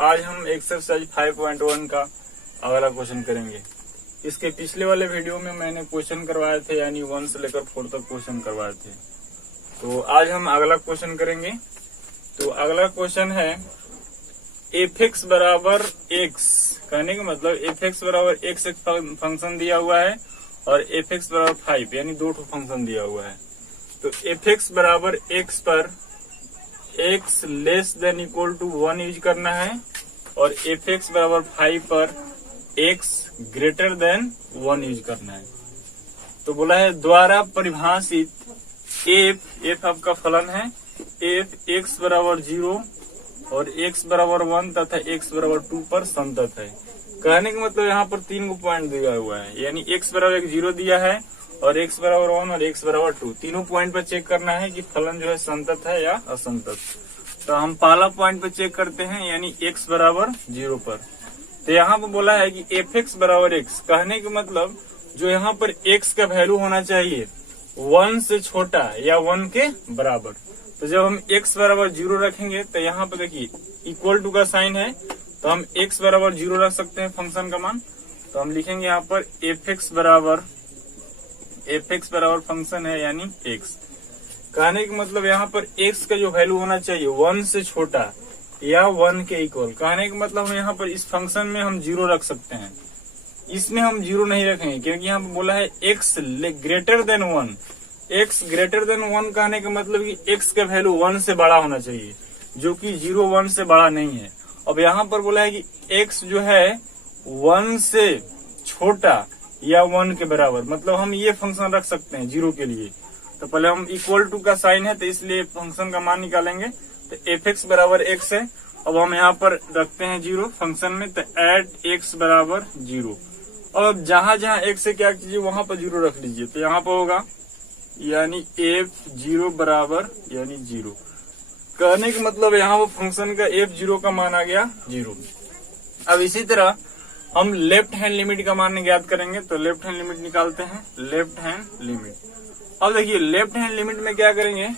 आज हम एक्सरसाइज 5.1 का अगला क्वेश्चन करेंगे। इसके पिछले वाले वीडियो में मैंने क्वेश्चन करवाए थे, यानी 1 से लेकर 4 तक क्वेश्चन करवाए थे। तो आज हम अगला क्वेश्चन करेंगे। तो अगला क्वेश्चन है एफ एक्स बराबर एक्स, कहने का मतलब एफ एक्स बराबर एक्स एक फंक्शन दिया हुआ है और एफ एक्स बराबर 5 यानी 2 फंक्शन दिया हुआ है। तो एफ एक्स बराबर एक्स पर X less than equal to 1 use करना है और एफ एक्स बराबर 5 पर एक्स ग्रेटर देन 1 यूज करना है। तो बोला है द्वारा परिभाषित एफ आपका फलन है, एफ एक्स बराबर 0 और एक्स बराबर 1 तथा एक्स बराबर 2 पर संतत है। कहने का मतलब यहाँ पर 3 को पॉइंट दिया हुआ है, यानी एक्स बराबर 0 दिया है और एक्स बराबर 1 और एक्स बराबर 2, तीनों पॉइंट पर चेक करना है कि फलन जो है संतत है या असंतत। तो हम पहला पॉइंट पर चेक करते हैं, यानी एक्स बराबर 0 पर। तो यहाँ पर बोला है कि एफ एक्स बराबर एक्स, कहने का मतलब जो यहाँ पर एक्स का वैल्यू होना चाहिए 1 से छोटा या 1 के बराबर। तो जब हम x बराबर 0 रखेंगे तो यहाँ पर देखिए इक्वल टू का साइन है, तो हम x बराबर 0 रख सकते हैं फंक्शन का मान। तो हम लिखेंगे यहाँ पर एफ एक्स बराबर फंक्शन है यानी x। कहने का मतलब यहाँ पर x का जो वैल्यू होना चाहिए 1 से छोटा या 1 के इक्वल। कहने का मतलब हम यहाँ पर इस फंक्शन में हम 0 रख सकते हैं, इसमें हम 0 नहीं रखेंगे क्योंकि यहाँ पर बोला है x greater then 1। x greater then 1 कहने का मतलब कि x का वैल्यू 1 से बड़ा होना चाहिए, जो कि 0 1 से बड़ा नहीं है। अब यहाँ पर बोला है कि x जो है 1 से छोटा या 1 के बराबर, मतलब हम ये फंक्शन रख सकते हैं 0 के लिए। तो पहले हम इक्वल टू का साइन है तो इसलिए फंक्शन का मान निकालेंगे। तो एफ एक्स बराबर x है। अब हम यहाँ पर रखते हैं 0 फंक्शन में, तो एट x बराबर 0। और जहां जहां x से क्या कीजिए वहां पर 0 रख लीजिए। तो यहाँ पर होगा यानी एफ 0 बराबर यानी 0। कहने का मतलब यहाँ वो फंक्शन का एफ 0 का मान आ गया 0। अब इसी तरह हम लेफ्ट हैंड लिमिट का मान ज्ञात करेंगे। तो लेफ्ट हैंड लिमिट निकालते हैं, लेफ्ट हैंड लिमिट। अब देखिए लेफ्ट हैंड लिमिट में क्या करेंगे,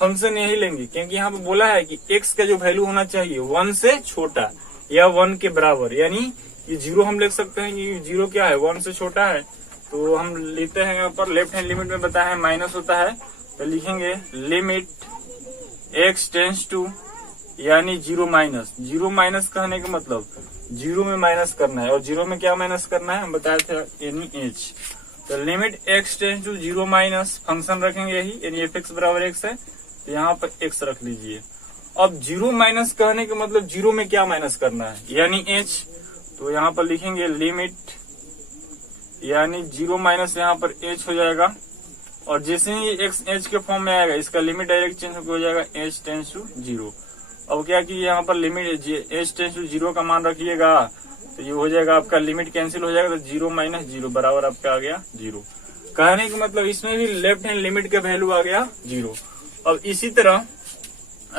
फंक्शन यही लेंगे क्योंकि यहाँ पे बोला है कि एक्स का जो वैल्यू होना चाहिए 1 से छोटा या 1 के बराबर, यानी ये 0 हम लिख सकते हैं कि 0 क्या है 1 से छोटा है। तो हम लिखते हैं यहाँ पर लेफ्ट हैंड लिमिट में बताया है माइनस होता है, तो लिखेंगे लिमिट x टेंस टू यानी 0 माइनस। 0 माइनस कहने का मतलब 0 में माइनस करना है, और 0 में क्या माइनस करना है हम बताए थे यानी h। तो limit x tends to 0 minus function रखेंगे यही, यानी एफ एक्स बराबर x है, तो यहाँ पर x रख लीजिए। अब 0 माइनस कहने का मतलब 0 में क्या माइनस करना है यानी h। तो यहाँ पर लिखेंगे लिमिट यानी 0 माइनस यहाँ पर h हो जाएगा, और जैसे ही x h के फॉर्म में आएगा इसका लिमिट डायरेक्ट चेंज हो जाएगा h टेंस टू 0। अब क्या कीजिए यहाँ पर लिमिट h टेंस टू 0 का मान रखिएगा, तो ये हो जाएगा आपका लिमिट कैंसिल हो जाएगा, तो 0 माइनस 0 बराबर आपका आ गया 0। कहने का मतलब इसमें भी लेफ्ट हैंड लिमिट का वैल्यू आ गया 0। अब इसी तरह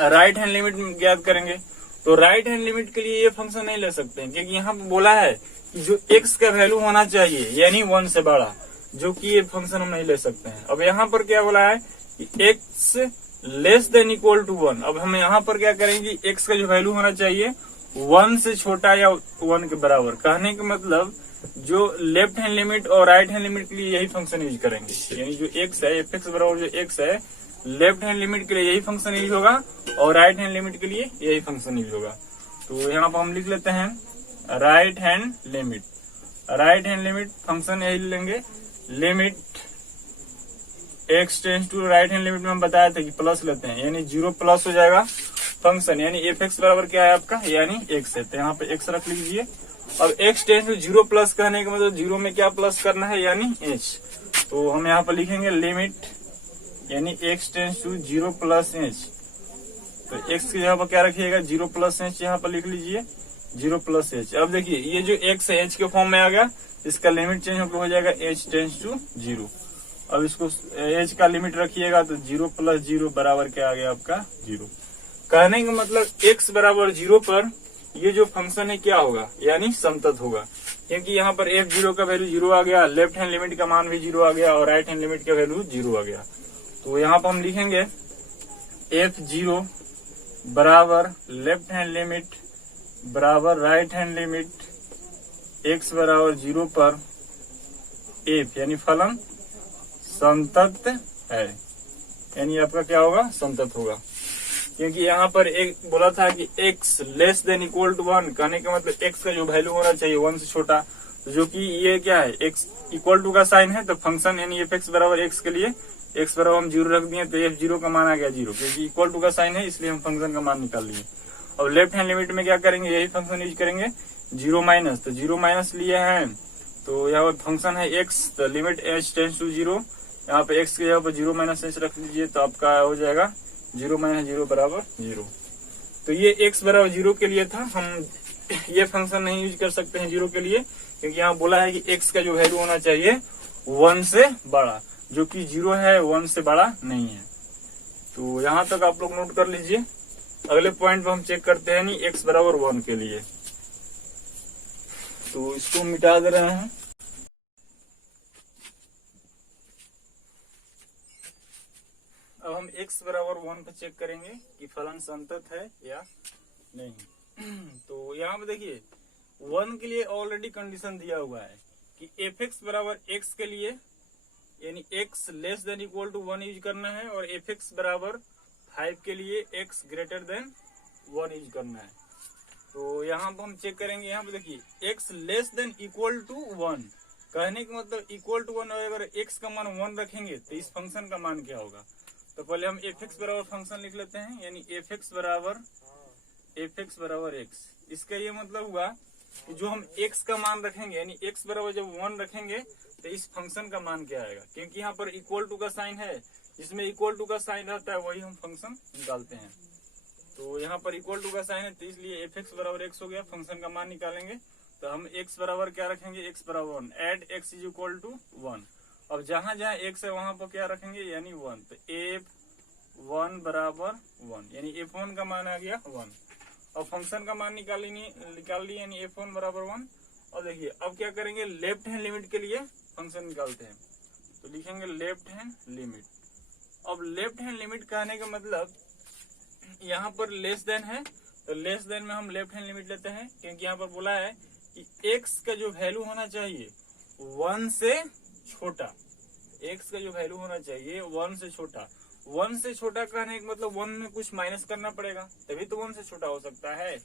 राइट हैंड लिमिट ज्ञात करेंगे। तो राइट हैंड लिमिट के लिए ये फंक्शन नहीं ले सकते हैं क्योंकि यहाँ पे बोला है कि जो x का वैल्यू होना चाहिए यानी 1 से बड़ा, जो कि ये फंक्शन हम नहीं ले सकते हैं। अब यहाँ पर क्या बोला है कि x less than equal to 1। अब हम यहाँ पर क्या करेंगे, x का जो वैल्यू होना चाहिए 1 से छोटा या 1 के बराबर। कहने का मतलब जो लेफ्ट हैंड लिमिट और राइट हैंड लिमिट के लिए यही फंक्शन यूज करेंगे, यानी जो x है एफ एक्स बराबर जो x है लेफ्ट हैंड लिमिट के लिए यही फंक्शन यूज होगा और राइट हैंड लिमिट के लिए यही फंक्शन यूज होगा। तो यहाँ पर हम लिख लेते हैं right hand limit. Right hand limit function यही लेंगे, limit x tends to right hand limit में हम बताया था कि प्लस लेते हैं, यानी 0 प्लस हो जाएगा फंक्शन, यानी एफ एक्स बराबर क्या है आपका यानी x है, तो यहाँ पे x रख लीजिए। अब x टेंस टू 0 प्लस कहने का मतलब 0 में क्या प्लस करना है यानी h। तो हम यहाँ पर लिखेंगे लिमिट यानी x tends to 0 plus h। तो x के यहाँ पर क्या रखिएगा 0 प्लस h, यहाँ पर लिख लीजिए 0 प्लस h। अब देखिए ये जो x है h के फॉर्म में आ गया, इसका लिमिट चेंज होकर हो जाएगा h टेंस टू 0। अब इसको h का लिमिट रखिएगा तो 0 प्लस 0 बराबर क्या आ गया आपका 0। कहने का मतलब x बराबर 0 पर ये जो फंक्शन है क्या होगा यानी संतत होगा, क्योंकि यहाँ पर f0 का वैल्यू 0 आ गया, लेफ्ट हैंड लिमिट का मान भी 0 आ गया और राइट हैंड लिमिट का वैल्यू 0 आ गया। तो यहाँ पर हम लिखेंगे f0 बराबर लेफ्ट हैंड लिमिट बराबर राइट हैंड लिमिट x बराबर 0 पर f यानी फलन संतत है, यानी आपका क्या होगा, संतत होगा। क्योंकि यहाँ पर एक बोला था कि x less than equal to 1, कहने का मतलब x का जो वैल्यू होना चाहिए 1 से छोटा, जो कि ये क्या है, x इक्वल टू का साइन है, तो फंक्शन यानी एफ एक्स बराबर x के लिए x बराबर हम 0 रख दिए, तो f 0 का मान आ गया 0, क्योंकि इक्वल टू का साइन है इसलिए हम फंक्शन का मान निकाल लिए। अब लेफ्ट हैंड लिमिट में क्या करेंगे, यही फंक्शन यूज करेंगे, 0 माइनस, तो 0 माइनस लिए हैं, तो यहाँ पर फंक्शन है x, तो लिमिट h टेंस टू 0, यहाँ पे x के जगह पर 0 माइनस h रख लीजिए, तो आपका हो जाएगा 0 माइनस 0 बराबर 0। तो ये x बराबर 0 के लिए था, हम ये फंक्शन नहीं यूज कर सकते हैं 0 के लिए, क्योंकि यहाँ बोला है कि x का जो वैल्यू होना चाहिए 1 से बड़ा, जो कि 0 है, 1 से बड़ा नहीं है। तो यहाँ तक आप लोग नोट कर लीजिए। अगले पॉइंट पर हम चेक करते हैं नहीं x बराबर 1 के लिए, तो इसको मिटा दे रहे हैं। अब हम x बराबर 1 पर चेक करेंगे कि फलन संतत है या नहीं। तो यहाँ पे देखिए 1 के लिए ऑलरेडी कंडीशन दिया हुआ है कि एफ एक्स बराबर x के लिए यानी x less than equal to 1 use करना है, और एफ एक्स बराबर 5 के लिए x ग्रेटर देन 1 यूज करना है। तो यहाँ पर हम चेक करेंगे, यहाँ पे देखिए x less than equal to 1, कहने का मतलब इक्वल टू 1, अगर x का मान 1 रखेंगे तो इस फंक्शन का मान क्या होगा। तो पहले हम एफ एक्स बराबर फंक्शन लिख लेते हैं, यानी एफ एक्स बराबर x। इसका ये मतलब हुआ कि जो हम x का मान रखेंगे, यानी x बराबर जब 1 रखेंगे तो इस फंक्शन का मान क्या आएगा, क्योंकि यहाँ पर इक्वल टू का साइन है, जिसमें इक्वल टू का साइन रहता है वही हम फंक्शन निकालते हैं। तो यहाँ पर इक्वल टू का साइन है, तो इसलिए एफ एक्स बराबर x हो गया, फंक्शन का मान निकालेंगे तो हम x बराबर क्या रखेंगे, x बराबर 1, and x is equal to 1। अब जहां जहां x है वहां पर क्या रखेंगे, यानी 1, तो f1 बराबर 1, यानी f1 का मान आ गया 1। अब फंक्शन का मान निकाल लिए, यानी f1 बराबर 1। और देखिए अब क्या करेंगे, लेफ्ट हैंड लिमिट के लिए फंक्शन निकालते हैं, तो लिखेंगे लेफ्ट हैंड लिमिट। अब लेफ्ट हैंड लिमिट कहने का मतलब यहाँ पर लेस देन है, तो लेस देन में हम लेफ्ट हैंड लिमिट लेते हैं, क्योंकि यहाँ पर बोला है कि x का जो वैल्यू होना चाहिए 1 से छोटा, x का जो वैल्यू होना चाहिए 1 से छोटा। 1 से छोटा कहने का मतलब 1 में कुछ माइनस करना पड़ेगा, तभी तो 1 से छोटा हो सकता है।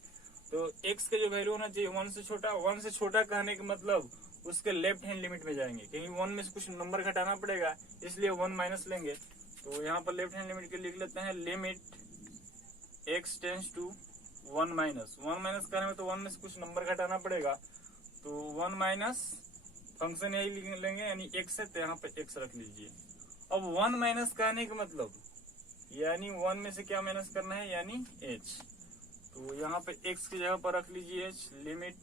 तो x का जो वैल्यू होना चाहिए 1 से छोटा, 1 से छोटा कहने का मतलब उसके लेफ्ट हैंड लिमिट में जाएंगे, क्योंकि 1 में से कुछ नंबर घटाना पड़ेगा, इसलिए 1 माइनस लेंगे। तो यहाँ पर लेफ्ट हैंड लिमिट के लिख लेते हैं, limit x tends to 1 minus, 1 minus करने में तो 1 में से कुछ नंबर घटाना पड़ेगा, तो 1 माइनस फंक्शन यही लिख लेंगे, यानी x है तो यहाँ पे x रख लीजिए। अब 1 माइनस कहने का मतलब यानी 1 में से क्या माइनस करना है, यानी h, तो यहाँ पे x की जगह पर रख लीजिए h, लिमिट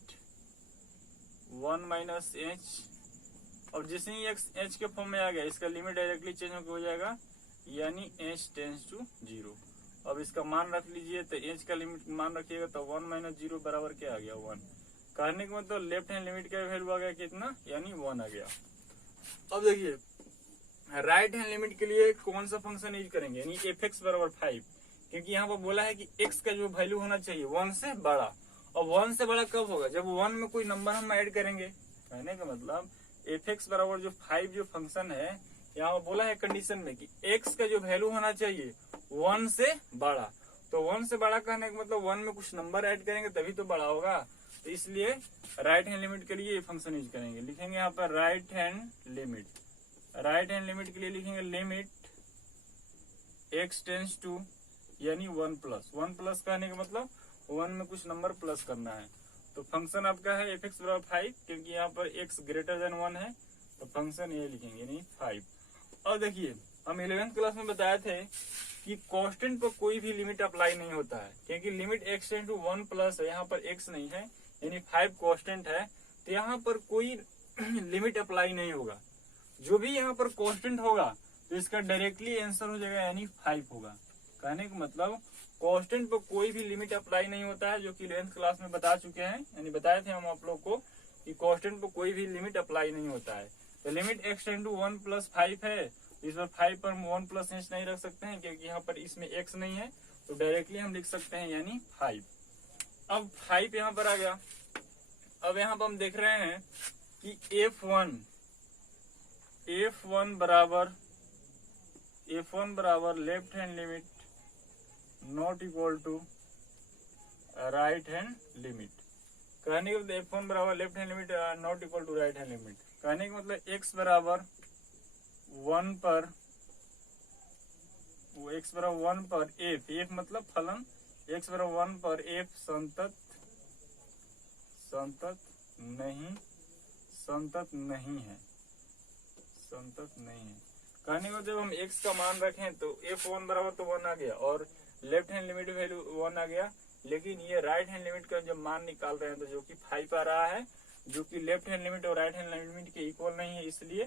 1 माइनस h। अब जैसे ही x h के फॉर्म में आ गया, इसका लिमिट डायरेक्टली चेंज हो जाएगा, यानी h टेंस टू 0। अब इसका मान रख लीजिए, तो h का लिमिट मान रखिएगा, तो 1 माइनस 0 बराबर क्या आ गया, 1। कहने का मतलब लेफ्ट हैंड लिमिट का वैल्यू आ गया कितना, यानी 1 आ गया। अब देखिए राइट हैंड लिमिट के लिए कौन सा फंक्शन यूज करेंगे, यानी एफ एक्स बराबर 5, क्योंकि यहाँ पर बोला है कि x का जो वैल्यू होना चाहिए 1 से बड़ा। और 1 से बड़ा कब होगा, जब 1 में कोई नंबर हम ऐड करेंगे। कहने का मतलब एफ एक्स बराबर जो 5 जो फंक्शन है, यहाँ बोला है कंडीशन में कि x का जो वैल्यू होना चाहिए 1 से बड़ा। तो 1 से बड़ा कहने का मतलब 1 में कुछ नंबर ऐड करेंगे तभी तो बड़ा होगा, तो इसलिए राइट हैंड लिमिट के लिए ये फंक्शन यूज करेंगे। लिखेंगे यहाँ पर right hand limit, right hand limit के लिए लिखेंगे लिमिट x टेंस टू यानी 1 प्लस, 1 प्लस कहने का मतलब 1 में कुछ नंबर प्लस करना है। तो फंक्शन आपका है एफ एक्स बराबर 5, क्योंकि यहाँ पर x ग्रेटर देन 1 है, तो फंक्शन ये लिखेंगे यानी 5। और देखिए हम 11th क्लास में बताए थे कि कांस्टेंट पर कोई भी लिमिट अप्लाई नहीं होता है, क्योंकि limit x tends to 1 plus है, यहाँ पर x नहीं है, यानी 5 कांस्टेंट है, तो यहाँ पर कोई लिमिट अप्लाई नहीं होगा। जो भी यहाँ पर कांस्टेंट होगा तो इसका डायरेक्टली आंसर हो जाएगा, यानी 5 होगा। कहने का मतलब कांस्टेंट पर कोई भी लिमिट अप्लाई नहीं होता है, जो कि 11th क्लास में बता चुके हैं, यानी बताए थे हम आप लोग को कि कांस्टेंट पर कोई भी लिमिट अप्लाई नहीं होता है। तो limit x tends to 1 plus 5 है, इस पर 5 पर 1 प्लस h नहीं रख सकते हैं, क्योंकि यहाँ पर इसमें x नहीं है, तो डायरेक्टली हम लिख सकते हैं यानी 5। अब 5 यहाँ पर आ गया। अब यहाँ पर हम देख रहे हैं कि F1 बराबर left hand limit not equal to right hand limit. कहने के मतलब F1 बराबर left hand limit not equal to right hand limit. कहने का मतलब x बराबर 1 पर f मतलब फलन, x बराबर 1 पर f संतत नहीं है। कहने को जब हम x का मान रखें तो f1 बराबर तो 1 आ गया और लेफ्ट हैंड लिमिट वैल्यू 1 आ गया, लेकिन ये राइट हैंड लिमिट का जब मान निकाल रहे हैं तो जो कि 5 आ रहा है, जो कि लेफ्ट हैंड लिमिट और राइट हैंड लिमिट के इक्वल नहीं है, इसलिए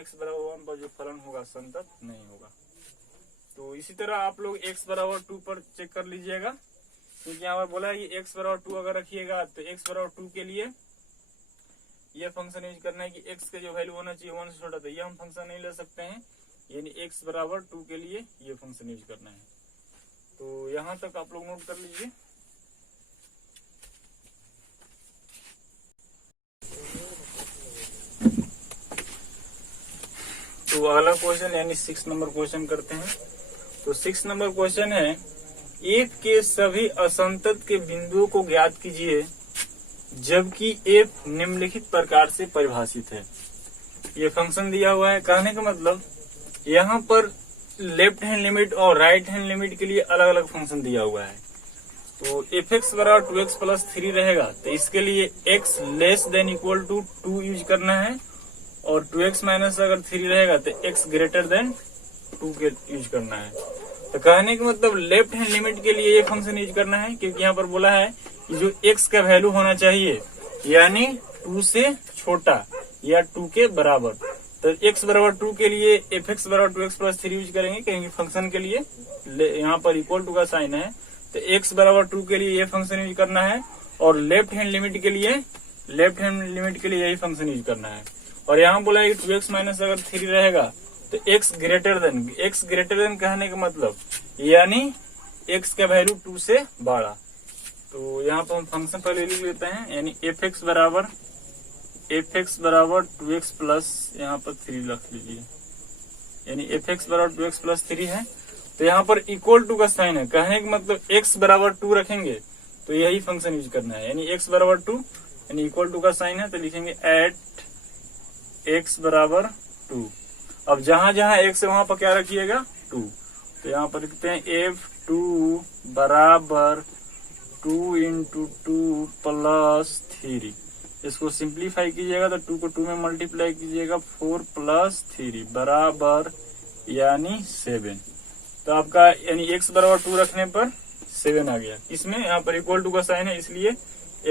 x बराबर 1 पर जो फलन होगा संतत नहीं होगा। तो इसी तरह आप लोग x बराबर 2 पर चेक कर लीजिएगा, क्योंकि यहाँ पर बोला है कि x बराबर 2 अगर रखिएगा तो x बराबर 2 के लिए ये फंक्शन यूज करना है कि x का जो वैल्यू होना चाहिए 1 से छोटा, तो ये हम फंक्शन नहीं ले सकते हैं, यानी x बराबर 2 के लिए ये फंक्शन यूज करना है। तो यहाँ तक आप लोग नोट कर लीजिए। तो अगला क्वेश्चन यानी 6 नंबर क्वेश्चन करते हैं। तो 6 नंबर क्वेश्चन है, f के सभी असंतत के बिंदुओं को ज्ञात कीजिए जबकि f निम्नलिखित प्रकार से परिभाषित है। ये फंक्शन दिया हुआ है। कहने का मतलब यहाँ पर लेफ्ट हैंड लिमिट और राइट हैंड लिमिट के लिए अलग अलग फंक्शन दिया हुआ है। तो fx बराबर 2x प्लस 3 रहेगा, तो इसके लिए x less than equal to 2 use करना है, और 2x माइनस अगर 3 रहेगा तो x ग्रेटर देन 2 के यूज करना है। तो कहने का मतलब लेफ्ट हैंड लिमिट के लिए ये फंक्शन यूज करना है, क्योंकि यहाँ पर बोला है कि जो x का वैल्यू होना चाहिए यानी 2 से छोटा या 2 के बराबर, तो x बराबर 2 के लिए fx बराबर 2x प्लस 3 यूज करेंगे, क्योंकि फंक्शन के लिए यहाँ पर इक्वल टू का साइन है, तो x बराबर 2 के लिए ये फंक्शन यूज करना है, और लेफ्ट हैंड लिमिट के लिए यही फंक्शन यूज करना है। और यहाँ बोला है कि 2x माइनस अगर 3 रहेगा तो x ग्रेटर देन कहने का मतलब यानी x का वैल्यू 2 से बड़ा। तो यहाँ पर हम फंक्शन पहले लिख लेते हैं, यानी fx बराबर 2x प्लस यहाँ पर 3 रख लीजिए, यानी fx बराबर 2x प्लस 3 है। तो यहाँ पर इक्वल टू का साइन है, कहने का मतलब x बराबर 2 रखेंगे तो यही फंक्शन यूज करना है, यानी x बराबर 2 यानी इक्वल टू का साइन है, तो लिखेंगे एट x बराबर 2। अब जहां जहां x है वहां पर क्या रखिएगा 2, तो यहाँ पर लिखते हैं f2 बराबर 2 इंटू 2 प्लस 3। इसको सिंप्लीफाई कीजिएगा तो 2 को 2 में मल्टीप्लाई कीजिएगा 4 प्लस 3 बराबर यानी 7। तो आपका यानी x बराबर 2 रखने पर 7 आ गया। इसमें यहाँ पर इक्वल टू का साइन है, इसलिए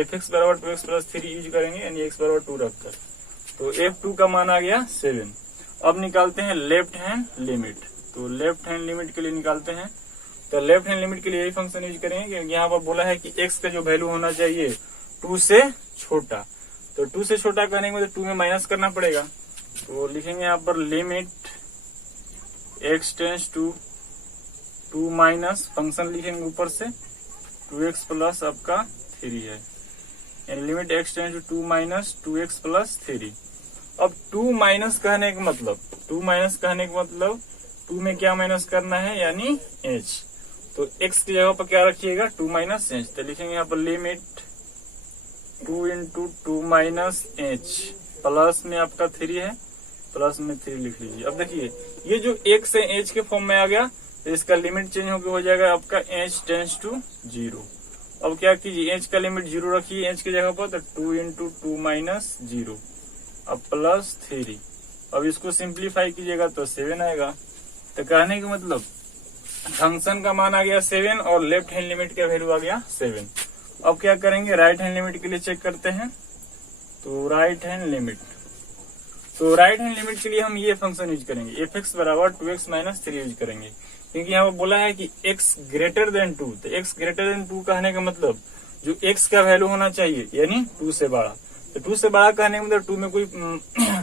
fx बराबर 2x प्लस 3 यूज करेंगे, यानी x बराबर 2 रखकर। तो f2 का मान आ गया 7। अब निकालते हैं लेफ्ट हैंड लिमिट। तो लेफ्ट हैंड लिमिट के लिए निकालते हैं, तो लेफ्ट हैंड लिमिट के लिए यही फंक्शन यूज करेंगे, क्योंकि यहाँ पर बोला है कि x का जो वैल्यू होना चाहिए 2 से छोटा। तो 2 से छोटा करने में तो 2 में माइनस करना पड़ेगा, तो लिखेंगे यहाँ पर limit x tends to 2 minus function लिखेंगे ऊपर से 2x प्लस आपका 3 है, यानी limit x tends to 2 minus 2x plus 3। अब 2 माइनस कहने का मतलब 2 में क्या माइनस करना है यानी h, तो x की जगह पर क्या रखिएगा 2 माइनस h, तो लिखेंगे यहाँ पर limit 2 into 2 minus h plus में आपका 3 है, प्लस में 3 लिख लीजिए। अब देखिए ये जो x से h के फॉर्म में आ गया, तो इसका लिमिट चेंज होकर हो जाएगा आपका h टेंस टू 0। अब क्या कीजिए h का लिमिट 0 रखिए h की जगह पर, तो 2 इंटू 2 माइनस 0 अब प्लस 3। अब इसको सिंप्लीफाई कीजिएगा तो 7 आएगा। तो कहने का मतलब फंक्शन का मान आ गया 7 और लेफ्ट हैंड लिमिट का वैल्यू आ गया 7। अब क्या करेंगे राइट हैंड लिमिट के लिए चेक करते हैं। तो राइट हैंड लिमिट के लिए हम ये फंक्शन यूज करेंगे fx बराबर 2x माइनस 3 यूज करेंगे, क्योंकि यहाँ पर बोला है कि x ग्रेटर देन 2। तो x ग्रेटर देन 2 कहने का मतलब जो x का वैल्यू होना चाहिए यानी 2 से बड़ा। तो 2 से बड़ा कहने का मतलब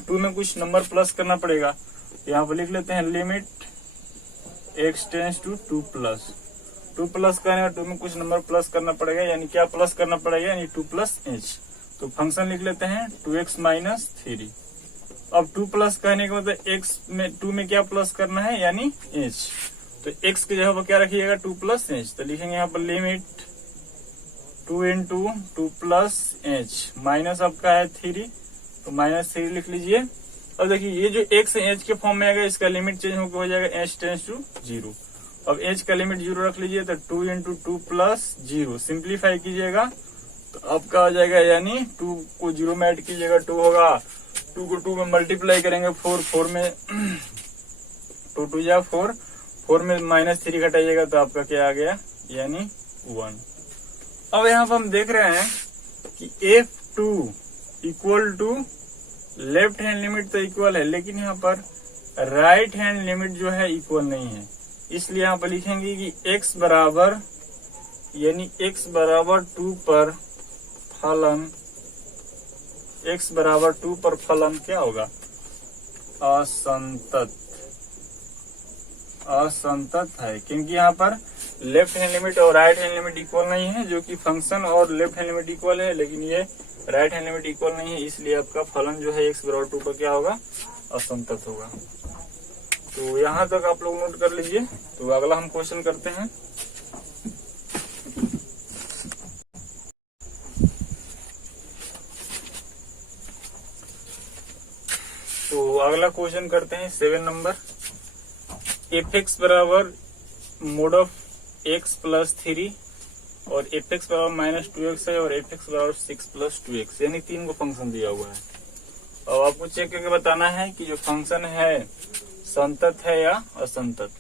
2 में कुछ नंबर प्लस करना पड़ेगा। तो यहाँ पर लिख लेते हैं limit x tends to 2 plus. 2 plus करेंगे 2 में कुछ नंबर प्लस करना पड़ेगा, यानी क्या प्लस करना पड़ेगा, यानी 2 प्लस एच। तो फंक्शन लिख लेते हैं 2x माइनस 3। अब 2 प्लस कहने का मतलब x में 2 में क्या प्लस करना है, यानी h। तो x की जगह पर क्या रखिएगा, 2 प्लस एच। तो लिखेंगे यहाँ पर limit 2 into 2 plus H minus आपका है 3, तो माइनस 3 लिख लीजिए। अब देखिए ये जो x है h के फॉर्म में आएगा, इसका लिमिट चेंज होकर हो जाएगा h टेंस टू 0। अब h का लिमिट 0 रख लीजिए, तो 2 इंटू 2 प्लस 0 सिंप्लीफाई कीजिएगा तो आपका आ जाएगा, यानी 2 को 0 में ऐड कीजिएगा 2 होगा, 2 को 2 में मल्टीप्लाई करेंगे 4 में 2 2 जा 4 में माइनस 3 घटाइएगा तो आपका क्या आ गया, यानी 1। अब यहाँ पर हम देख रहे हैं कि F2 equal to left hand limit तो इक्वल है, लेकिन यहाँ पर राइट हैंड लिमिट जो है इक्वल नहीं है। इसलिए यहाँ पर लिखेंगे कि x बराबर, यानी x बराबर 2 पर फलन, x बराबर 2 पर फलन क्या होगा, असंतत है, क्योंकि यहाँ पर लेफ्ट हैंड लिमिट और राइट हैंड लिमिट इक्वल नहीं है, जो कि फंक्शन और लेफ्ट हैंड लिमिट इक्वल है, लेकिन ये राइट हैंड लिमिट इक्वल नहीं है, इसलिए आपका फलन जो है x बराबर 2 पर क्या होगा, असंतत होगा। तो यहाँ तक आप लोग नोट कर लीजिए। तो अगला हम क्वेश्चन करते हैं। तो अगला क्वेश्चन करते हैं 7 नंबर। f(x) बराबर मोड ऑफ x प्लस 3 और f(x) बराबर माइनस 2x है और f(x) बराबर 6 प्लस 2x, यानी 3 को फंक्शन दिया हुआ है। अब आपको चेक करके बताना है कि जो फंक्शन है संतत है या असंतत।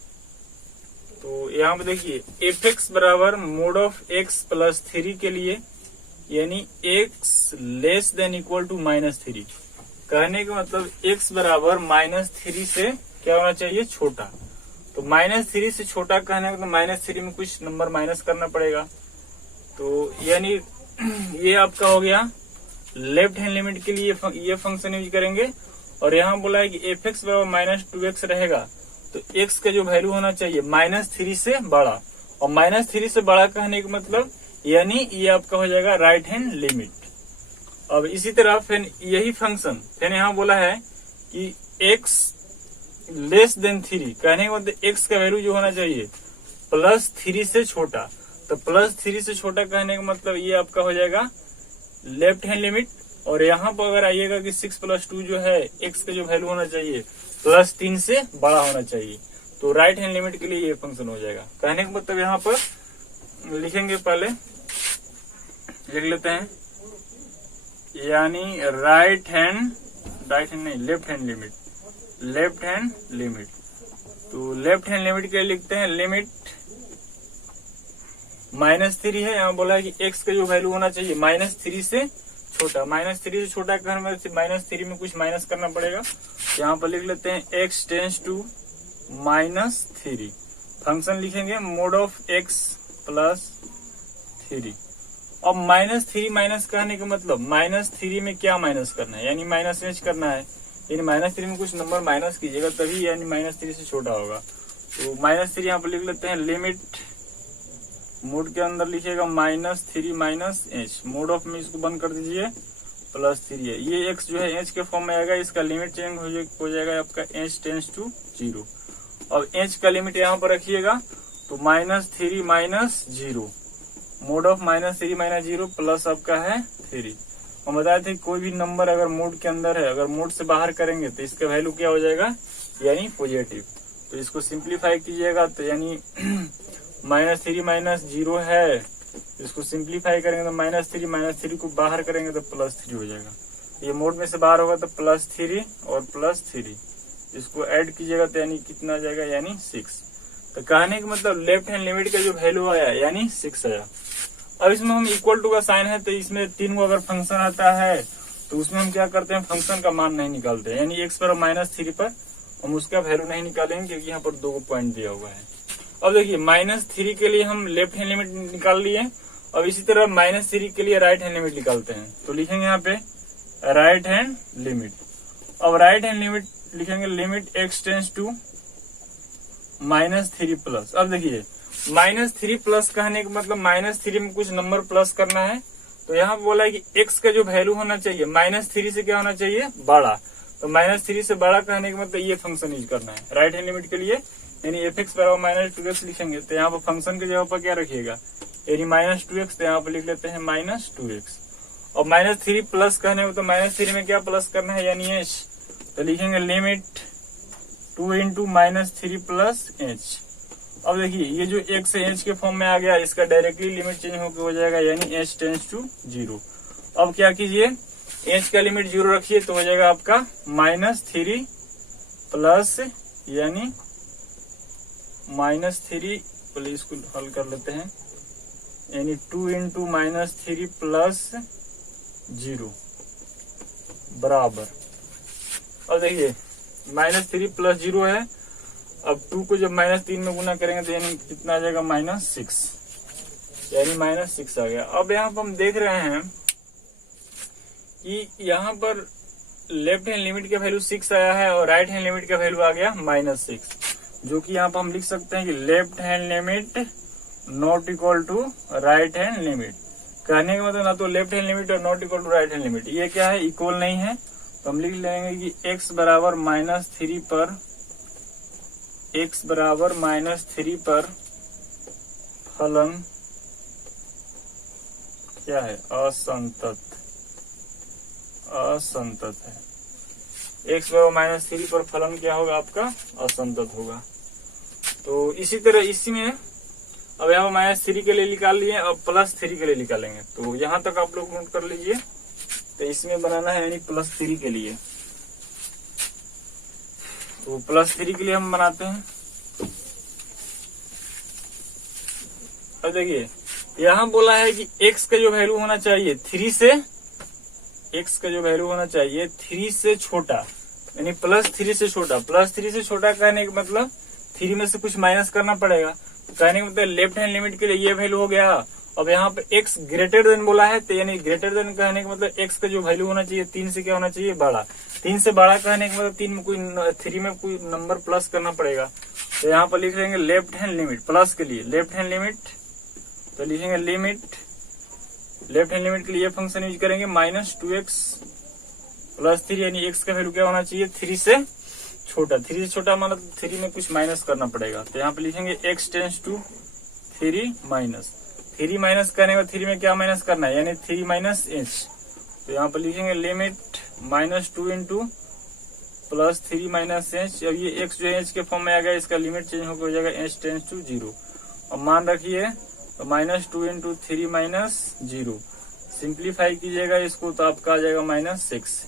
तो यहाँ पे देखिए f(x) बराबर मोड ऑफ x प्लस 3 के लिए, यानी x less than equal to minus 3, कहने का मतलब x बराबर माइनस 3 से क्या होना चाहिए, छोटा। तो माइनस 3 से छोटा कहने का तो माइनस 3 में कुछ नंबर माइनस करना पड़ेगा। तो यानी ये आपका हो गया लेफ्ट हैंड लिमिट के लिए ये फंक्शन यूज करेंगे। और यहाँ बोला है कि f(x) बराबर माइनस 2x रहेगा, तो x का जो वैल्यू होना चाहिए माइनस 3 से बड़ा, और माइनस 3 से बड़ा कहने का मतलब यानी ये आपका हो जाएगा राइट हैंड लिमिट। अब इसी तरह फिर यही फंक्शन फिर यहाँ बोला है कि x लेस देन 3, कहने का मतलब x का वैल्यू जो होना चाहिए प्लस 3 से छोटा। तो प्लस 3 से छोटा कहने का मतलब ये आपका हो जाएगा लेफ्ट हैंड लिमिट। और यहाँ पर अगर आइएगा कि 6 प्लस 2 जो है x का जो वैल्यू होना चाहिए प्लस 3 से बड़ा होना चाहिए, तो राइट हैंड लिमिट के लिए ये फंक्शन हो जाएगा। कहने का मतलब यहाँ पर लिखेंगे, पहले लिख लेते हैं, यानी लेफ्ट हैंड लिमिट। तो लेफ्ट हैंड लिमिट के लिए लिखते हैं लिमिट माइनस 3 है, यहाँ बोला है कि x का जो वैल्यू होना चाहिए माइनस 3 से छोटा। माइनस 3 से छोटा कहने में माइनस 3 में कुछ माइनस करना पड़ेगा। यहाँ पर लिख लेते हैं x tends to minus 3। Function लिखेंगे मोड ऑफ x प्लस 3। अब माइनस 3 माइनस कहने का मतलब माइनस 3 में क्या माइनस करना है, यानी माइनस एच करना है, यानी माइनस 3 में कुछ नंबर माइनस कीजिएगा तभी यानी माइनस 3 से छोटा होगा। तो माइनस 3 यहाँ पर लिख लेते हैं लिमिट, मोड के अंदर लिखिएगा minus 3 minus H, mode of में इसको बंद कर दीजिए, प्लस 3 है। ये x जो है एच के फॉर्म में आएगा, इसका लिमिट चेंज हो जाएगा आपका h टेंस टू 0। अब h का लिमिट यहाँ पर रखिएगा, तो minus 3 minus 0, mode of minus 3 minus 0 plus आपका है 3। हम बताए थे कोई भी नंबर अगर मोड के अंदर है, अगर मोड से बाहर करेंगे तो इसका वैल्यू क्या हो जाएगा, यानी पॉजिटिव। तो इसको सिंप्लीफाई कीजिएगा तो यानी माइनस 3 माइनस 0 है, इसको सिंप्लीफाई करेंगे तो माइनस 3 को बाहर करेंगे तो प्लस 3 हो जाएगा। ये मोड में से बाहर होगा तो प्लस 3 और प्लस 3, इसको ऐड कीजिएगा तो यानी कितना आ जाएगा, यानी 6। तो कहने का मतलब लेफ्ट हैंड लिमिट का जो वैल्यू आया यानी 6 आया। अब इसमें हम इक्वल टू का साइन है, तो इसमें 3 को अगर फंक्शन आता है तो उसमें हम क्या करते हैं, फंक्शन का मान नहीं निकालते, यानी x पर माइनस 3 पर हम उसका वैल्यू नहीं निकालेंगे, क्योंकि यहाँ पर 2 पॉइंट दिया हुआ है। अब देखिए माइनस 3 के लिए हम लेफ्ट हैंड लिमिट निकाल लिए, अब इसी तरह माइनस 3 के लिए राइट हैंड लिमिट निकालते हैं। तो लिखेंगे यहाँ पे राइट हैंड लिमिट। अब राइट हैंड लिमिट लिखेंगे limit x tends to -3 plus. अब देखिए -3 प्लस कहने का मतलब -3 में कुछ नंबर प्लस करना है, तो यहाँ बोला है कि x का जो वैल्यू होना चाहिए -3 से क्या होना चाहिए, बड़ा। तो -3 से बड़ा कहने का मतलब ये फंक्शन यूज करना है राइट हैंड लिमिट के लिए, यानी fx बराबर -2x लिखेंगे। तो यहाँ पर फंक्शन के जगह पर क्या रखिएगा, यानी -2x, तो यहाँ पर लिख लेते हैं -2x। और -3 प्लस कहने में तो -3 में क्या प्लस करना है, यानी h, तो लिखेंगे लिमिट 2 इंटू -3 प्लस h। अब देखिए ये जो x से h के फॉर्म में आ गया, इसका डायरेक्टली लिमिट चेंज होकर हो जाएगा, यानी h टेंड्स टू 0। अब क्या कीजिए, h का लिमिट 0 रखिए तो हो जाएगा आपका -3 प्लस, यानी -3, पहले इसको हल कर लेते हैं, यानी 2 इंटू -3 प्लस 0 बराबर। अब देखिए -3 प्लस 0 है, अब 2 को जब -3 में गुना करेंगे तो यानी कितना आ जाएगा, -6, यानी -6 आ गया। अब यहाँ पर हम देख रहे हैं कि यहाँ पर लेफ्ट हैंड लिमिट का वैल्यू 6 आया है और राइट हैंड लिमिट का वैल्यू आ गया -6, जो कि यहाँ पर हम लिख सकते हैं कि left hand limit not equal to right hand limit. कहने का मतलब ना तो लेफ्ट हैंड लिमिट और not equal to right hand limit, ये क्या है, इक्वल नहीं है। तो हम लिख लेंगे कि x बराबर -3 पर, x बराबर -3 पर फलन क्या है, असंतत है। x बराबर -3 पर फलन क्या होगा आपका, असंतत होगा। तो इसी तरह इसी में अब यहाँ -3 के लिए निकाल लिए, अब +3 के लिए निकालेंगे। तो यहाँ तक आप लोग नोट कर लीजिए। तो इसमें बनाना है यानी +3 के लिए, तो +3 के लिए हम बनाते हैं। अब देखिए यहाँ बोला है कि x का जो वैल्यू होना चाहिए 3 से, x का जो वैल्यू होना चाहिए 3 से छोटा, यानी +3 से छोटा। +3 से छोटा कहने का मतलब 3 में से कुछ माइनस करना पड़ेगा। तो कहने का मतलब लेफ्ट हैंड लिमिट के लिए ये वैल्यू हो गया। अब यहाँ पे x ग्रेटर देन बोला है, तो यानी ग्रेटर देन कहने का मतलब x का जो वैल्यू होना चाहिए 3 से क्या होना चाहिए, बड़ा। 3 से बड़ा कहने का मतलब 3 में कोई नंबर प्लस करना पड़ेगा। तो यहाँ पर लिख लेंगे लेफ्ट हैंड लिमिट, प्लस के लिए लेफ्ट हैंड लिमिट, तो लिखेंगे लिमिट, लेफ्ट हैंड लिमिट के लिए ये फंक्शन यूज करेंगे -2x + 3, यानी x का वैल्यू क्या होना चाहिए, 3 से छोटा। 3 से छोटा मतलब 3 में कुछ माइनस करना पड़ेगा। तो यहाँ पे लिखेंगे x tends to 3 minus, 3 minus करने के बाद 3 में क्या माइनस करना है, यानी 3 माइनस h। तो यहाँ पर लिखेंगे लिमिट -2 इंटू +3 माइनस h। अब ये x जो h के फॉर्म में आ गया, इसका लिमिट चेंज होकर हो जाएगा h टेंड्स टू 0। अब मान रखिए तो -2 इंटू 3 माइनस 0, सिंप्लीफाई कीजिएगा इसको तो आपका आ जाएगा -6,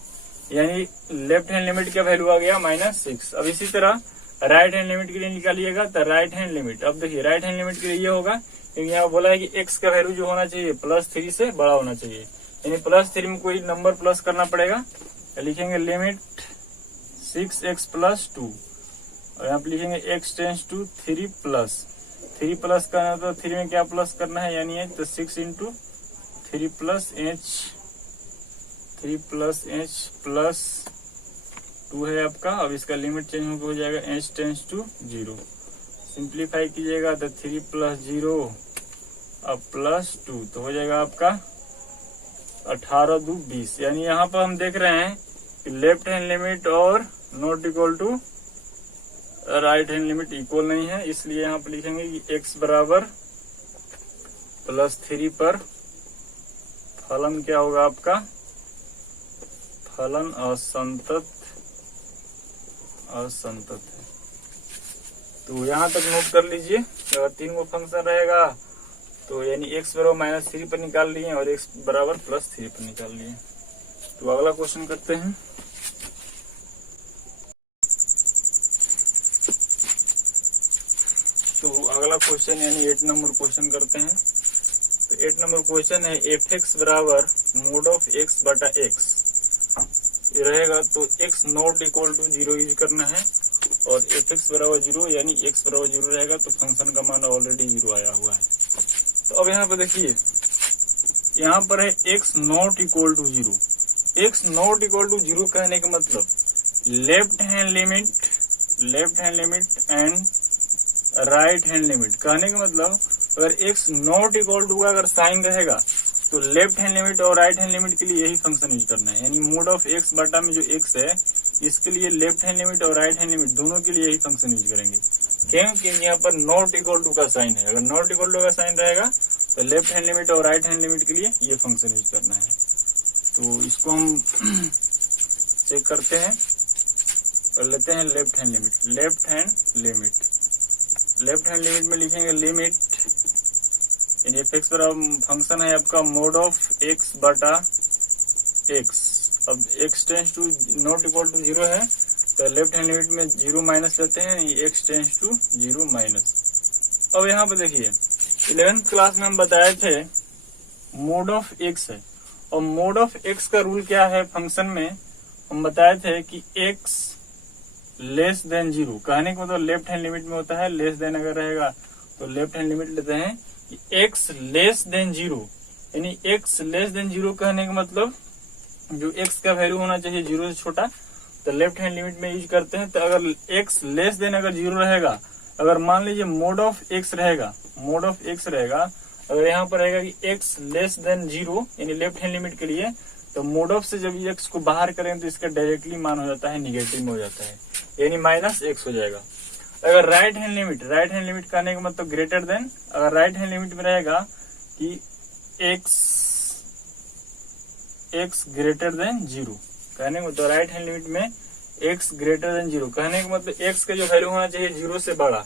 यानी लेफ्ट हैंड लिमिट का वैल्यू आ गया -6। अब इसी तरह राइट हैंड लिमिट के लिए निकालिएगा, तो राइट हैंड लिमिट, अब देखिए राइट हैंड लिमिट के लिए ये होगा, क्योंकि यहाँ बोला है कि x का वैल्यू जो होना चाहिए +3 से बड़ा होना चाहिए, यानी +3 में कोई नंबर प्लस करना पड़ेगा। तो लिखेंगे लिमिट 6x + 2, और यहाँ पे लिखेंगे x tends to 3 plus, 3 plus करना तो 3 में क्या प्लस करना है, यानी तो 6 into 3 plus h, 3 plus h plus 2 है आपका। अब इसका लिमिट चेंज होकर हो जाएगा h टेंड्स टू 0, सिंप्लीफाई कीजिएगा तो 3 + 0 अब +2, तो हो जाएगा आपका 18 2 20। यानी यहाँ पर हम देख रहे हैं कि लेफ्ट हैंड लिमिट और not equal to right hand limit equal नहीं है, इसलिए यहाँ पर लिखेंगे कि x बराबर +3 पर फलन क्या होगा आपका, फलन असंतत है। तो यहाँ तक नोट कर लीजिए। अगर 3 को फंक्शन रहेगा तो यानी x बराबर -3 पर निकाल लिए और x बराबर +3 पर निकाल लिए। तो अगला क्वेश्चन करते हैं। तो अगला क्वेश्चन यानी 8 नंबर क्वेश्चन करते हैं। तो 8 नंबर क्वेश्चन है f(x) बराबर mod ऑफ x बटा x ये रहेगा, तो x not equal to 0 use करना है, और f(x) बराबर 0 यानी x बराबर 0 रहेगा, तो फंक्शन का मान ऑलरेडी 0 आया हुआ है। तो अब यहाँ पर देखिए, यहाँ पर है x not equal to 0। x not equal to 0 कहने का मतलब left hand limit and right hand limit. कहने का मतलब अगर x नॉट इक्वल टू का अगर साइन रहेगा तो लेफ्ट हैंड लिमिट और राइट हैंड लिमिट के लिए यही फंक्शन यूज करना है, यानी मोड ऑफ x बटा में जो x है इसके लिए लेफ्ट हैंड लिमिट और राइट हैंड लिमिट दोनों के लिए यही फंक्शन यूज करेंगे। क्योंकि यहाँ पर नॉट इक्वल टू का साइन है, अगर नॉट इक्वल टू का साइन रहेगा तो लेफ्ट हैंड लिमिट और राइट हैंड लिमिट के लिए ये फंक्शन यूज करना है। तो इसको हम चेक करते हैं और लेते हैं left hand limit. Left hand limit में लिखेंगे लिमिट इन एफ एक्स पर फंक्शन है आपका मोड ऑफ एक्स बटा एक्स। अब x tends to not equal to 0 है तो लेफ्ट हैंड लिमिट में 0 माइनस लेते हैं, एक्स टेंस टू 0 माइनस। अब यहाँ पे देखिए 11th क्लास में हम बताए थे मोड ऑफ एक्स है, और मोड ऑफ एक्स का रूल क्या है फंक्शन में, हम बताए थे कि x लेस देन 0। कहने का मतलब लेफ्ट हैंड लिमिट में होता है, लेस देन अगर रहेगा तो लेफ्ट हैंड लिमिट लेते हैं कि x लेस देन 0, यानी x लेस देन 0 कहने का मतलब जो x का वैल्यू होना चाहिए 0 से छोटा, तो लेफ्ट हैंड लिमिट में यूज करते हैं। तो अगर x लेस देन अगर 0 रहेगा, अगर मान लीजिए मोड ऑफ x रहेगा, अगर यहाँ पर रहेगा कि x लेस देन 0 यानी लेफ्ट हैंड लिमिट के लिए, तो मोड ऑफ से जब x को बाहर करें तो इसका डायरेक्टली मान हो जाता है निगेटिव में हो जाता है, यानी -x हो जाएगा। अगर राइट हैंड लिमिट कहने का मतलब ग्रेटर देन, अगर राइट हैंड लिमिट में रहेगा कि x ग्रेटर देन 0, कहने का तो राइट हैंड लिमिट में x ग्रेटर देन 0 कहने का मतलब x का जो वैल्यू होना चाहिए 0 से बड़ा,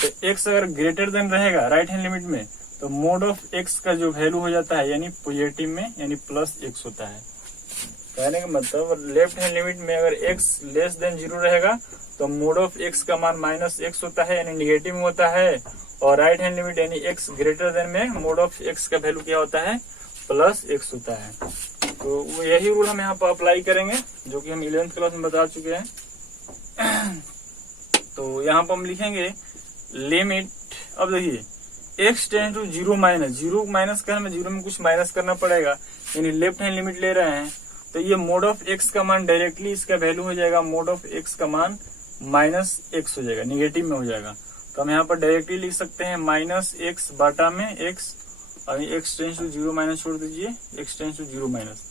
तो x अगर ग्रेटर देन रहेगा राइट हैंड लिमिट में तो मोड ऑफ x का जो वैल्यू हो जाता है यानी पॉजिटिव में, यानी +x होता है। कहने का मतलब लेफ्ट हैंड लिमिट में अगर x लेस देन 0 रहेगा तो मोड ऑफ x का मान -x होता है यानी निगेटिव में होता है, और राइट हैंड लिमिट यानी x ग्रेटर देन में मोड ऑफ x का वैल्यू क्या होता है +x होता है। तो यही रूल हम यहाँ पर अप्लाई करेंगे जो कि हम 11th क्लास में बता चुके हैं। तो यहाँ पर हम लिखेंगे लिमिट, अब देखिए x टेंस टू 0 माइनस का हमें 0 में कुछ माइनस करना पड़ेगा, यानी लेफ्ट हैंड लिमिट ले रहे हैं तो ये मोड ऑफ x का मान डायरेक्टली इसका वैल्यू हो जाएगा, मोड ऑफ x का मान -x हो जाएगा, निगेटिव में हो जाएगा। तो हम यहाँ पर डायरेक्टली लिख सकते हैं -x बटा में x, और x टेंस टू 0 माइनस छोड़ दीजिए, x टेंस टू 0 माइनस।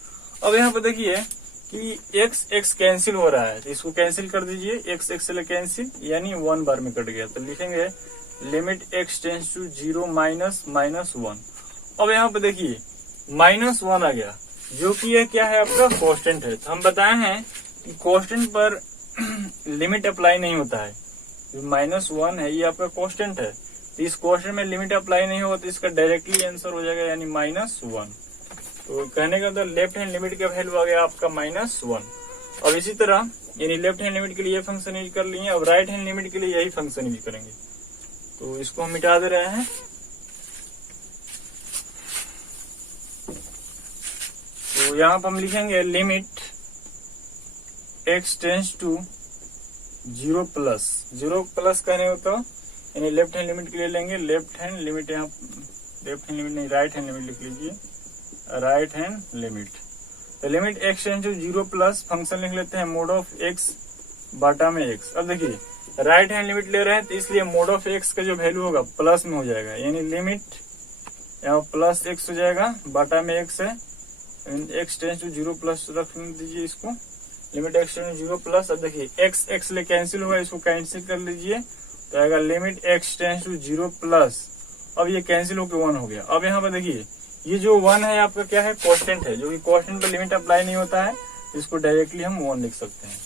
अब यहाँ पर देखिए कि x कैंसिल हो रहा है तो इसको कैंसिल कर दीजिए, x से कैंसिल यानी 1 बार में कट गया, तो लिखेंगे limit x tends to 0 minus -1। अब यहाँ पे देखिए -1 आ गया जो कि ये क्या है आपका कांस्टेंट है। तो हम बताए हैं कि कांस्टेंट पर लिमिट अप्लाई नहीं होता है, जो -1 है ये आपका कांस्टेंट है, तो इस कांस्टेंट में लिमिट अप्लाई नहीं होगा तो इसका डायरेक्टली आंसर हो जाएगा यानी -1। तो कहने का मतलब लेफ्ट हैंड लिमिट का वैल्यू आ गया आपका -1। अब इसी तरह यानी लेफ्ट हैंड लिमिट के लिए ये फंक्शन यूज कर लिए, अब राइट हैंड लिमिट के लिए यही फंक्शन यूज करेंगे। तो इसको हम मिटा दे रहे हैं। तो यहाँ पर हम लिखेंगे limit x tends to 0 plus कहने हो तो यानी लेफ्ट हैंड लिमिट के लिए लेंगे, लेफ्ट हैंड लिमिट यहाँ लेफ्ट हैंड लिमिट नहीं राइट हैंड लिमिट लिख लीजिए, राइट हैंड लिमिट। तो limit x tends to 0 plus function लिख लेते हैं मोड ऑफ x बटा में x। अब देखिए राइट हैंड लिमिट ले रहे हैं तो इसलिए मोड ऑफ x का जो वैल्यू होगा प्लस में हो जाएगा, यानी लिमिट यहाँ +x हो जाएगा बटा में x है, x टेंस टू 0 प्लस रख दीजिए इसको, limit x tends to 0 plus. अब देखिए x ले कैंसिल होगा, इसको कैंसिल कर लीजिए तो आएगा limit x tends to 0 plus. अब ये कैंसिल होकर 1 हो गया। अब यहाँ पर देखिए ये जो 1 है आपका क्या है कांस्टेंट है, जो कि कांस्टेंट पर लिमिट अप्लाई नहीं होता है, इसको डायरेक्टली हम 1 लिख सकते हैं।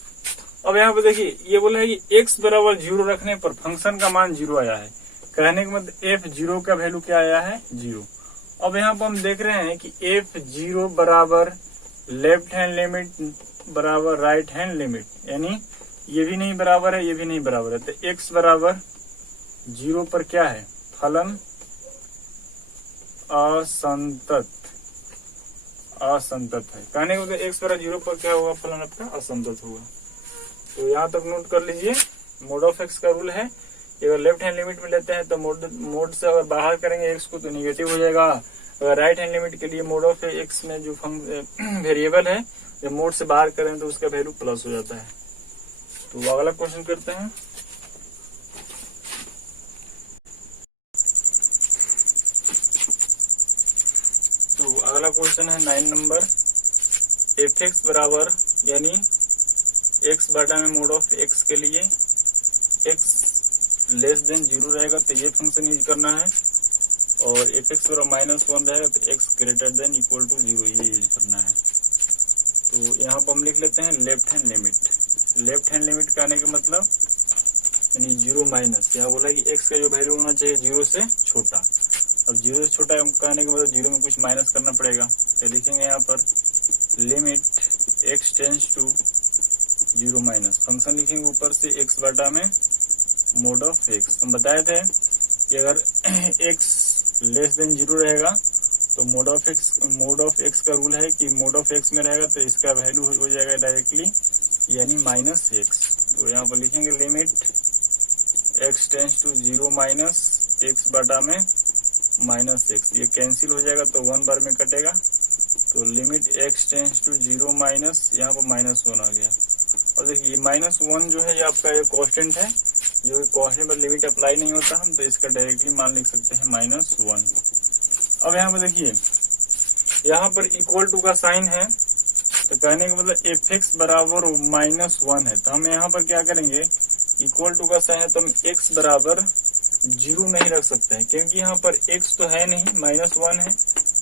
अब यहाँ पे देखिए ये बोला है कि x बराबर 0 रखने पर फंक्शन का मान 0 आया है, कहने का मतलब f0 का वैल्यू क्या आया है 0। अब यहाँ पर हम देख रहे हैं कि f0 बराबर लेफ्ट हैंड लिमिट बराबर राइट हैंड लिमिट, यानी ये भी नहीं बराबर है ये भी नहीं बराबर है, तो x बराबर 0 पर क्या है फलन असंतत है। कहने का मतलब x बराबर 0 पर क्या होगा फलन आपका असंतत होगा। तो यहाँ तक नोट कर लीजिए मोड ऑफ x का रूल है, अगर लेफ्ट हैंड लिमिट में लेते हैं तो मोड से अगर बाहर करेंगे x को तो निगेटिव हो जाएगा, अगर राइट हैंड लिमिट के लिए मोड ऑफ x में जो वेरिएबल है जब मोड से बाहर करें तो उसका वैल्यू प्लस हो जाता है। तो अगला क्वेश्चन करते हैं। अगला क्वेश्चन है 9 नंबर। एफ एक्स बराबर यानी एक्स बटा में मोड ऑफ एक्स के लिए एक्स लेस देन 0 रहेगा तो ये फंक्शन यूज करना है, और एफ एक्स बराबर -1 रहेगा तो x greater than equal to 0 ये यूज करना है। तो यहाँ पर हम लिख लेते हैं left hand limit. Left hand limit का आने का मतलब यानी 0 माइनस, यहाँ बोला कि एक्स का जो वैल्यू होना चाहिए 0 से छोटा। अब 0 से छोटा कहने के मतलब 0 में कुछ माइनस करना पड़ेगा, तो लिखेंगे यहाँ पर limit x tends to 0 minus, function लिखेंगे ऊपर से एक्स बटा में मोड ऑफ एक्स। हम बताए थे कि अगर एक्स लेस देन 0 रहेगा तो मोड ऑफ एक्स का रूल है कि मोड ऑफ एक्स में रहेगा तो इसका वैल्यू हो जाएगा डायरेक्टली यानी -x। तो यहाँ पर लिखेंगे limit x tends to 0 minus x बटा में -x, ये कैंसिल हो जाएगा तो 1 बार में कटेगा, तो limit x tends to 0 minus यहाँ पर -1 आ गया। और देखिए -1 जो है ये आपका ये कांस्टेंट है, जो कांस्टेंट पर लिमिट अप्लाई नहीं होता हम तो इसका डायरेक्टली मान लिख सकते हैं -1। अब यहाँ पर देखिए यहाँ पर इक्वल टू का साइन है, तो कहने का मतलब एफ एक्स बराबर -1 है, तो हम यहाँ पर क्या करेंगे इक्वल टू का साइन है तो हम एक्स बराबर 0 नहीं रख सकते हैं, क्योंकि यहाँ पर एक्स तो है नहीं -1 है,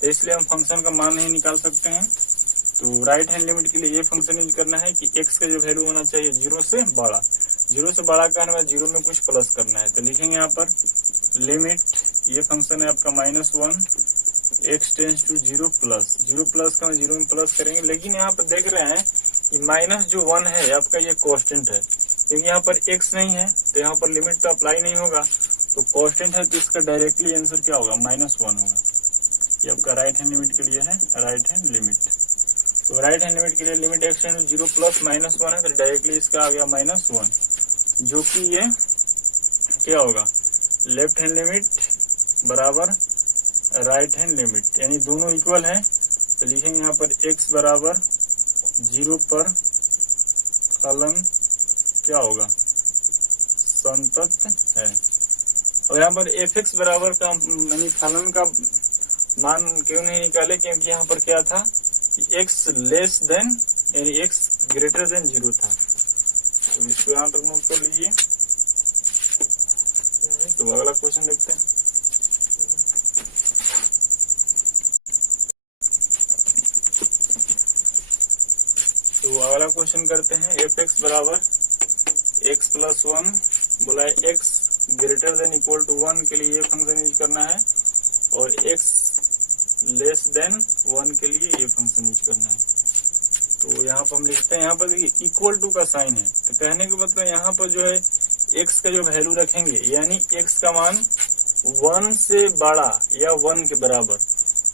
तो इसलिए हम फंक्शन का मान नहीं निकाल सकते हैं। तो राइट हैंड लिमिट के लिए ये फंक्शन यूज करना है कि एक्स का जो वैल्यू होना चाहिए 0 से बड़ा। 0 से बड़ा का मतलब 0 में कुछ प्लस करना है, तो लिखेंगे यहाँ पर लिमिट, ये फंक्शन है आपका -1 एक्स टेंस टू 0 प्लस का 0 में प्लस करेंगे। लेकिन यहाँ पर देख रहे हैं कि -1 है आपका ये कांस्टेंट है, क्योंकि यहाँ पर एक्स नहीं है तो यहाँ पर लिमिट तो अप्लाई नहीं होगा, तो कांस्टेंट है तो इसका डायरेक्टली आंसर क्या होगा -1 होगा। ये आपका राइट हैंड लिमिट के लिए है राइट हैंड लिमिट। तो राइट हैंड लिमिट के लिए limit x tends to 0 plus -1 है, तो डायरेक्टली इसका आ गया -1, जो कि ये क्या होगा लेफ्ट हैंड लिमिट बराबर राइट हैंड लिमिट, यानी दोनों इक्वल है, तो लिखेंगे यहाँ पर x बराबर 0 पर फलन क्या होगा संतत है। और यहाँ पर एफ एक्स बराबर का यानी फलन का मान क्यों नहीं निकाले, क्योंकि यहाँ पर क्या था कि x लेस देन यानी x ग्रेटर देन 0 था, तो इसको यहाँ तक नोट कर लीजिए। तो अगला क्वेश्चन देखते हैं। तो अगला क्वेश्चन करते हैं एफ एक्स बराबर x प्लस 1, बोला है x greater than equal to 1 के लिए ये फंक्शन यूज करना है, और x लेस देन 1 के लिए ये फंक्शन यूज करना है। तो यहाँ पर हम लिखते हैं, यहाँ पर देखिए इक्वल टू का साइन है, तो कहने का मतलब यहाँ पर जो है x का जो वैल्यू रखेंगे यानी x का मान 1 से बड़ा या 1 के बराबर।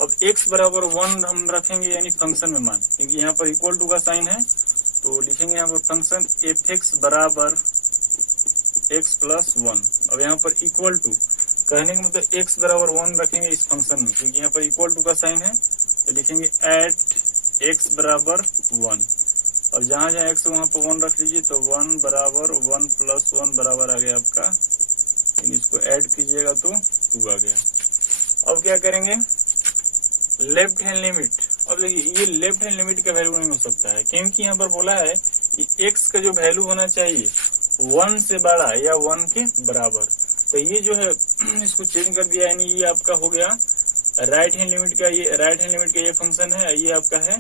अब x बराबर 1 हम रखेंगे यानी फंक्शन में मान, क्योंकि यहाँ पर इक्वल टू का साइन है, तो लिखेंगे यहाँ पर फंक्शन एफ एक्स बराबर x प्लस 1। अब यहाँ पर इक्वल टू कहने का मतलब x बराबर 1 रखेंगे इस फंक्शन में, क्योंकि यहाँ पर इक्वल टू का साइन है, तो लिखेंगे एट x बराबर 1। और जहां जहां x वहां पर 1 रख लीजिए, तो 1 बराबर 1 प्लस 1 बराबर आ गया आपका, इसको ऐड कीजिएगा तो 2 आ गया। अब क्या करेंगे लेफ्ट हैंड लिमिट। अब देखिए ये लेफ्ट हैंड लिमिट का वैल्यू नहीं हो सकता है, क्योंकि यहाँ पर बोला है कि x का जो वैल्यू होना चाहिए 1 से बड़ा या 1 के बराबर, तो ये जो है इसको चेंज कर दिया, यानी ये आपका हो गया राइट हैंड लिमिट का, ये राइट हैंड लिमिट का ये फंक्शन है, ये आपका है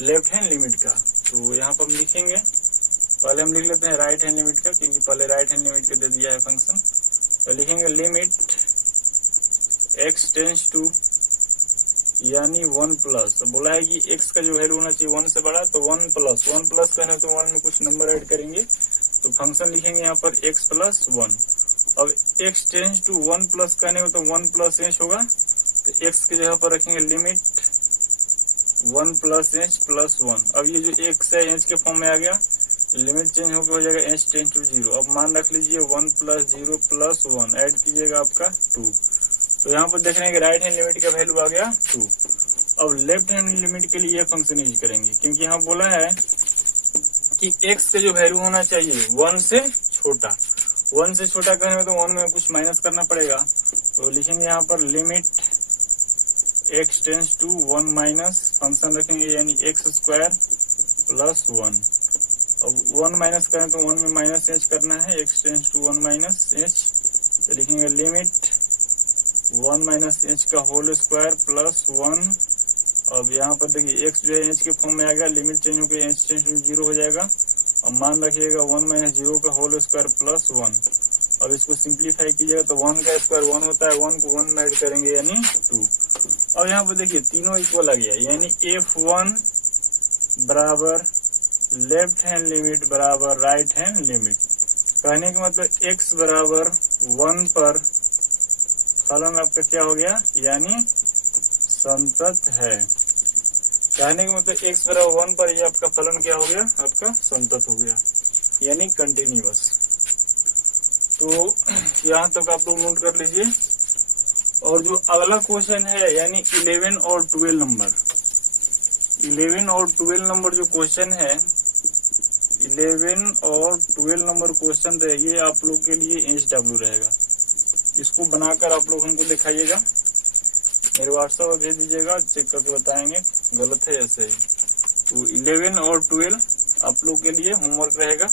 लेफ्ट हैंड लिमिट का। तो यहाँ पर हम लिखेंगे, पहले हम लिख लेते हैं राइट हैंड लिमिट का, क्योंकि पहले राइट हैंड लिमिट का दे दिया है फंक्शन। तो लिखेंगे लिमिट x टेंस टू यानी 1 प्लस, तो बोला है कि x का जो वैल्यू होना चाहिए 1 से बड़ा, तो 1 प्लस कहने तो 1 में कुछ नंबर ऐड करेंगे, तो फंक्शन लिखेंगे यहाँ पर x प्लस 1। अब x टेंस टू 1 प्लस कहने में तो 1 प्लस h होगा, तो x की जगह पर रखेंगे लिमिट 1 प्लस h प्लस 1। अब ये जो x है h के फॉर्म में आ गया, लिमिट चेंज होकर हो जाएगा h टेंस टू 0। अब मान रख लीजिए 1 प्लस 0 प्लस 1, ऐड कीजिएगा आपका 2। तो यहाँ पर देख रहे हैं कि राइट हैंड लिमिट का वैल्यू आ गया 2। अब लेफ्ट हैंड लिमिट के लिए ये फंक्शन यूज करेंगे, क्योंकि यहाँ बोला है कि x का जो वैल्यू होना चाहिए 1 से छोटा। 1 से छोटा कहने में तो 1 में कुछ माइनस करना पड़ेगा, तो लिखेंगे यहाँ पर limit x tends to 1 minus function रखेंगे यानी x स्क्वायर प्लस 1। अब 1 माइनस करें तो 1 में माइनस h करना है, x tends to 1 minus h, तो लिखेंगे लिमिट 1 माइनस h का होल स्क्वायर प्लस 1। अब यहाँ पर देखिए x जो है h के फॉर्म में आ गया, लिमिट चेंज होकर h टेंस टू 0 हो जाएगा। अब मान रखिएगा 1 माइनस 0 का होल स्क्वायर प्लस 1। अब इसको सिंप्लीफाई कीजिएगा तो 1 का स्क्वायर 1 होता है, 1 को 1 में ऐड करेंगे यानी 2। अब यहाँ पर देखिए तीनों इक्वल आ गया, यानी f1 बराबर लेफ्ट हैंड लिमिट बराबर राइट हैंड लिमिट। कहने का मतलब x बराबर 1 पर फलन आपका क्या हो गया, यानी संतत है। कहने का मतलब x बराबर 1 पर ये आपका फलन क्या हो गया, आपका संतत हो गया, यानी कंटिन्यूअस। तो यहाँ तक आप लोग नोट कर लीजिए। और जो अगला क्वेश्चन है यानी 11 और 12 नंबर, 11 और 12 नंबर जो क्वेश्चन है, 11 और 12 नंबर क्वेश्चन रहेगी आप लोग के लिए HW रहेगा। इसको बनाकर आप लोग हमको दिखाइएगा, मेरे व्हाट्सएप पर भेज दीजिएगा, चेक करके बताएंगे गलत है ऐसे ही। तो 11 और 12 आप लोग के लिए होमवर्क रहेगा।